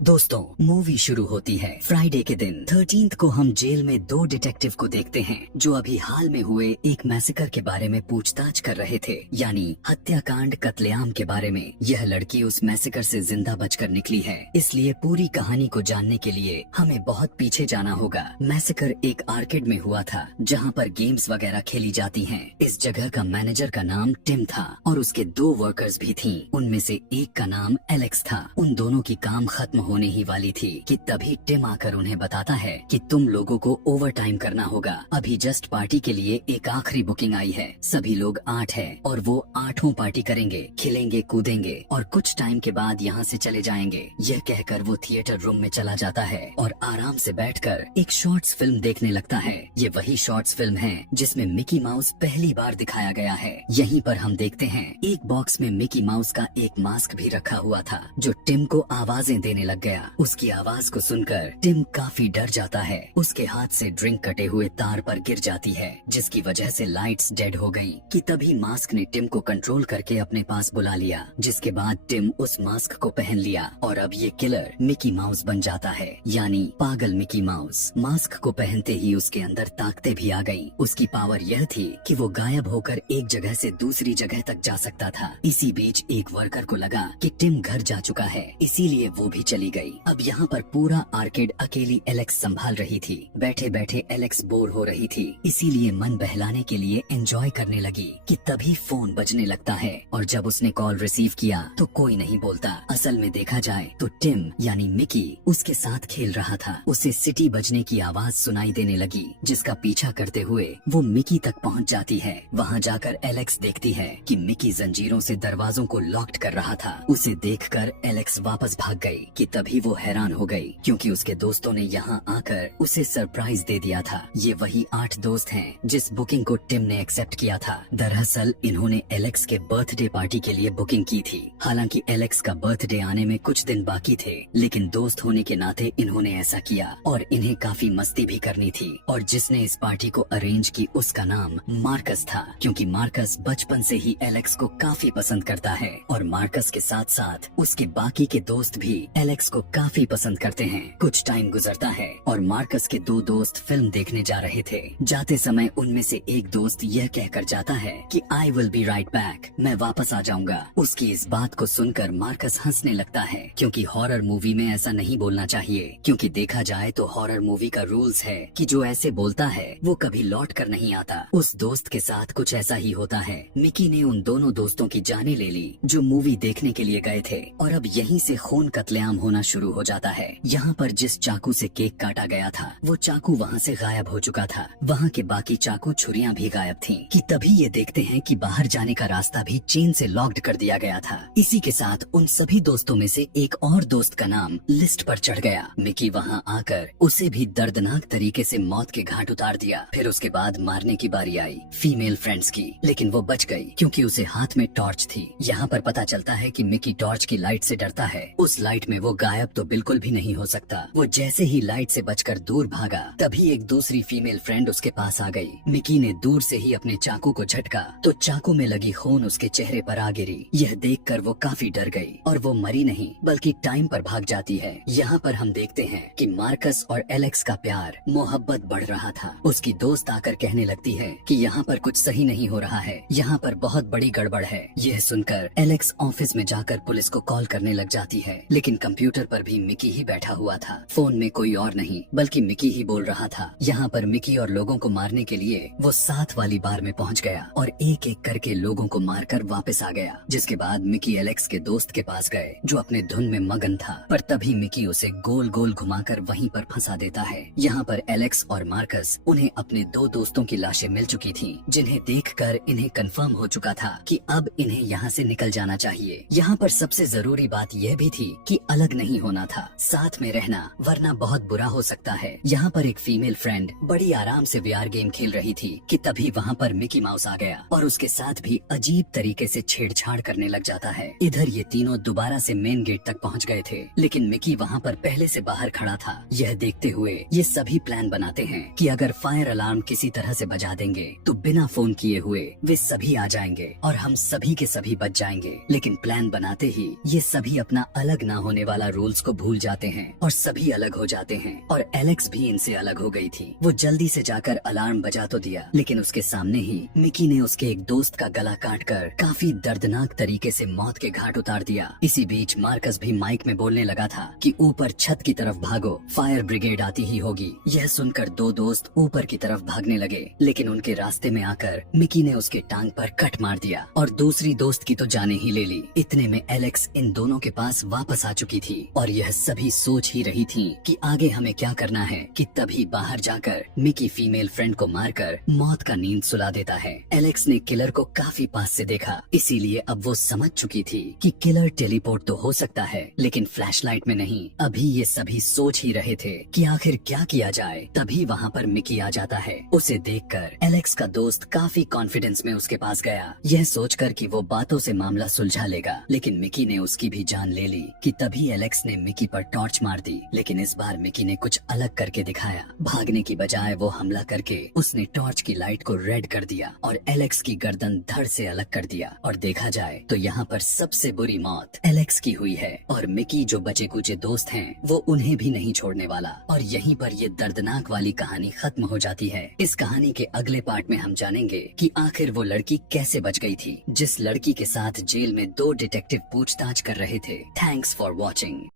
दोस्तों, मूवी शुरू होती है फ्राइडे के दिन 13 को। हम जेल में दो डिटेक्टिव को देखते हैं जो अभी हाल में हुए एक मैसेकर के बारे में पूछताछ कर रहे थे, यानी हत्याकांड कत्लेआम के बारे में। यह लड़की उस मैसेकर से जिंदा बचकर निकली है, इसलिए पूरी कहानी को जानने के लिए हमें बहुत पीछे जाना होगा। मैसेकर एक आर्केड में हुआ था जहाँ पर गेम्स वगैरह खेली जाती हैं। इस जगह का मैनेजर का नाम टिम था और उसके दो वर्कर्स भी थीं। उनमें से एक का नाम एलेक्स था। उन दोनों की काम खत्म होने ही वाली थी कि तभी टिम आकर उन्हें बताता है कि तुम लोगों को ओवर टाइम करना होगा। अभी जस्ट पार्टी के लिए एक आखिरी बुकिंग आई है। सभी लोग 8 है और वो 8वीं पार्टी करेंगे, खिलेंगे, कूदेंगे और कुछ टाइम के बाद यहाँ से चले जाएंगे। यह कहकर वो थिएटर रूम में चला जाता है और आराम से बैठकर एक शॉर्ट्स फिल्म देखने लगता है। ये वही शॉर्ट्स फिल्म है जिसमें मिकी माउस पहली बार दिखाया गया है। यहीं पर हम देखते हैं एक बॉक्स में मिकी माउस का एक मास्क भी रखा हुआ था जो टिम को आवाजें देने लग गया। उसकी आवाज को सुनकर टिम काफी डर जाता है। उसके हाथ से ड्रिंक कटे हुए तार पर गिर जाती है जिसकी वजह से लाइट्स डेड हो गयी। कि तभी मास्क ने टिम को कंट्रोल करके अपने पास बुला लिया, जिसके बाद टिम उस मास्क को पहन लिया और अब ये किलर मिकी माउस बन जाता है, यानी पागल मिकी माउस। मास्क को पहनते ही उसके अंदर ताकतें भी आ गयी। उसकी पावर यह थी कि वो गायब होकर एक जगह से दूसरी जगह तक जा सकता था। इसी बीच एक वर्कर को लगा कि टिम घर जा चुका है, इसीलिए वो भी चली गई। अब यहाँ पर पूरा आर्केड अकेली एलेक्स संभाल रही थी। बैठे बैठे एलेक्स बोर हो रही थी, इसीलिए मन बहलाने के लिए एंजॉय करने लगी कि तभी फोन बजने लगता है और जब उसने कॉल रिसीव किया तो कोई नहीं बोलता। असल में देखा जाए तो टिम यानी मिकी उसके साथ खेल रहा था। उसे सिटी बजने की आवाज सुनाई देने लगी, जिसका पीछा करते हुए वो मिकी तक पहुँच जाती है। वहाँ जाकर एलेक्स देखती है कि मिकी जंजीरों से दरवाजों को लॉक्ड कर रहा था। उसे देखकर एलेक्स वापस भाग गई कि तभी वो हैरान हो गई क्योंकि उसके दोस्तों ने यहाँ आकर उसे सरप्राइज दे दिया था। ये वही 8 दोस्त हैं जिस बुकिंग को टिम ने एक्सेप्ट किया था। दरअसल इन्होंने एलेक्स के बर्थडे पार्टी के लिए बुकिंग की थी। हालांकि एलेक्स का बर्थडे आने में कुछ दिन बाकी थे, लेकिन दोस्त होने के नाते इन्होंने ऐसा किया और इन्हें काफी मस्ती भी करनी थी। और जिसने इस पार्टी को अरेंज की उसका नाम मार्कस था, क्योंकि मार्कस बचपन से ही एलेक्स को काफी पसंद करता है और मार्कस के साथ साथ उसके बाकी के दोस्त भी एलेक्स को काफी पसंद करते हैं। कुछ टाइम गुजरता है और मार्कस के 2 दोस्त फिल्म देखने जा रहे थे। जाते समय उनमें से एक दोस्त यह कहकर जाता है कि I will be right back, मैं वापस आ जाऊंगा। उसकी इस बात को सुनकर मार्कस हंसने लगता है, क्योंकि हॉरर मूवी में ऐसा नहीं बोलना चाहिए। क्योंकि देखा जाए तो हॉरर मूवी का रूल्स है कि जो ऐसे बोलता है वो कभी लौट कर नहीं आता। उस दोस्त के साथ कुछ ऐसा ही होता है। मिकी ने उन दोनों दोस्तों की जानें ले ली जो मूवी देखने के लिए गए थे और अब यहीं से खून कत्लेआम होना शुरू हो जाता है। यहाँ पर जिस चाकू से केक काटा गया था वो चाकू वहाँ से गायब हो चुका था। वहाँ के बाकी चाकू छुरियाँ भी गायब थीं। कि तभी ये देखते हैं कि बाहर जाने का रास्ता भी चेन से लॉक्ड कर दिया गया था। इसी के साथ उन सभी दोस्तों में से एक और दोस्त का नाम लिस्ट पर चढ़ गया। मिकी वहाँ आकर उसे भी दर्दनाक तरीके से मौत के घाट उतार दिया। फिर उसके बाद मारने की बारी आई फीमेल फ्रेंड्स की, लेकिन वो बच गई क्योंकि उसे हाथ में टॉर्च थी। यहाँ पर पता चलता है कि मिकी टॉर्च की लाइट से डरता है। उस लाइट में वो गायब तो बिल्कुल भी नहीं हो सकता। वो जैसे ही लाइट से बचकर दूर भागा तभी एक दूसरी फीमेल फ्रेंड उसके पास आ गई। मिकी ने दूर से ही अपने चाकू को झटका तो चाकू में लगी खून उसके चेहरे पर आ गिरी। यह देखकर वो काफी डर गई और वो मरी नहीं बल्कि टाइम पर भाग जाती है। यहाँ पर हम देखते हैं कि मार्कस और एलेक्स का प्यार मोहब्बत बढ़ रहा था। उसकी दोस्त आकर कहने लगती है कि यहाँ पर कुछ सही नहीं हो रहा है, यहाँ पर बहुत बड़ी गड़बड़ है। यह सुनकर एलेक्स ऑफिस में जाकर पुलिस को कॉल करने लग जाती है, लेकिन कंप्यूटर पर भी मिकी ही बैठा हुआ था। फोन में कोई और नहीं बल्कि मिकी ही बोल रहा था। यहाँ पर मिकी और लोगों को मारने के लिए वो 7 वाली बार में पहुँच गया और एक एक करके लोगों को मारकर वापस आ गया। जिसके बाद मिकी एलेक्स के दोस्त के पास गए जो अपने धुन में मगन था, पर तभी मिकी उसे गोल गोल घुमाकर वहीं पर फंसा देता है। यहाँ पर एलेक्स और मार्कस उन्हें अपने 2 दोस्तों की लाशें मिल चुकी थीं, जिन्हें देखकर इन्हें कंफर्म हो चुका था कि अब इन्हें यहाँ से निकल जाना चाहिए। यहाँ पर सबसे जरूरी बात यह भी थी कि अलग नहीं होना था, साथ में रहना, वरना बहुत बुरा हो सकता है। यहाँ पर एक फीमेल फ्रेंड बड़ी आराम से वीआर गेम खेल रही थी कि तभी वहाँ पर मिकी माउस आ गया और उसके साथ भी अजीब तरीके से छेड़छाड़ करने लग जाता है। इधर ये तीनों दोबारा से मेन गेट तक पहुँच गए थे, लेकिन मिकी वहाँ पर पहले से बाहर खड़ा था। यह देखते हुए ये सभी प्लान बनाते हैं कि अगर फायर अलार्म किसी तरह से बजा देंगे तो बिना फोन किए हुए वे सभी आ जाएंगे और हम सभी के सभी बच जाएंगे। लेकिन प्लान बनाते ही ये सभी अपना अलग ना होने वाला रूल्स को भूल जाते हैं और सभी अलग हो जाते हैं और एलेक्स भी इनसे अलग हो गई थी। वो जल्दी से जाकर अलार्म बजा तो दिया, लेकिन उसके सामने ही मिकी ने उसके एक दोस्त का गला काटकर काफी दर्दनाक तरीके से मौत के घाट उतार दिया। इसी बीच मार्कस भी माइक में बोलने लगा था कि ऊपर छत की तरफ भागो, फायर ब्रिगेड आती ही होगी। यह सुनकर दो दोस्त ऊपर की तरफ भागने लगे, लेकिन उनके रास्ते में आकर मिकी ने उसके टांग पर कट मार दिया और दूसरी दोस्त की तो जाने ही ले ली। इतने में एलेक्स इन दोनों के पास वापस आ चुकी थी और यह सभी सोच ही रही थी कि आगे हमें क्या करना है कि तभी बाहर जाकर मिकी फीमेल फ्रेंड को मारकर मौत का नींद सुला देता है। एलेक्स ने किलर को काफी पास से देखा, इसीलिए अब वो समझ चुकी थी कि किलर टेलीपोर्ट तो हो सकता है लेकिन फ्लैशलाइट में नहीं। अभी ये सभी सोच ही रहे थे कि आखिर क्या किया जाए, तभी वहाँ पर मिकी आ जाता है। उसे देखकर एलेक्स का दोस्त काफी कॉन्फिडेंस में उसके पास गया, यह सोचकर कि वो बातों से मामला सुलझा लेगा, लेकिन मिकी ने उसकी भी जान ले ली। कि तभी एलेक्स ने मिकी पर टॉर्च मार दी, लेकिन इस बार मिकी ने कुछ अलग करके दिखाया। भागने की बजाय वो हमला करके उसने टॉर्च की लाइट को रेड कर दिया और एलेक्स की गर्दन धड़ से अलग कर दिया। और देखा जाए तो यहाँ पर सबसे बुरी मौत एलेक्स की हुई है और मिकी जो बचे कुचे दोस्त हैं वो उन्हें भी नहीं छोड़ने वाला। और यहीं पर ये दर्दनाक वाली कहानी खत्म हो जाती है। इस कहानी के अगले पार्ट में हम जानेंगे कि आखिर वो लड़की कैसे बच गई थी जिस लड़की के साथ जेल में दो डिटेक्टिव पूछताछ कर रहे थे। Thanks for watching.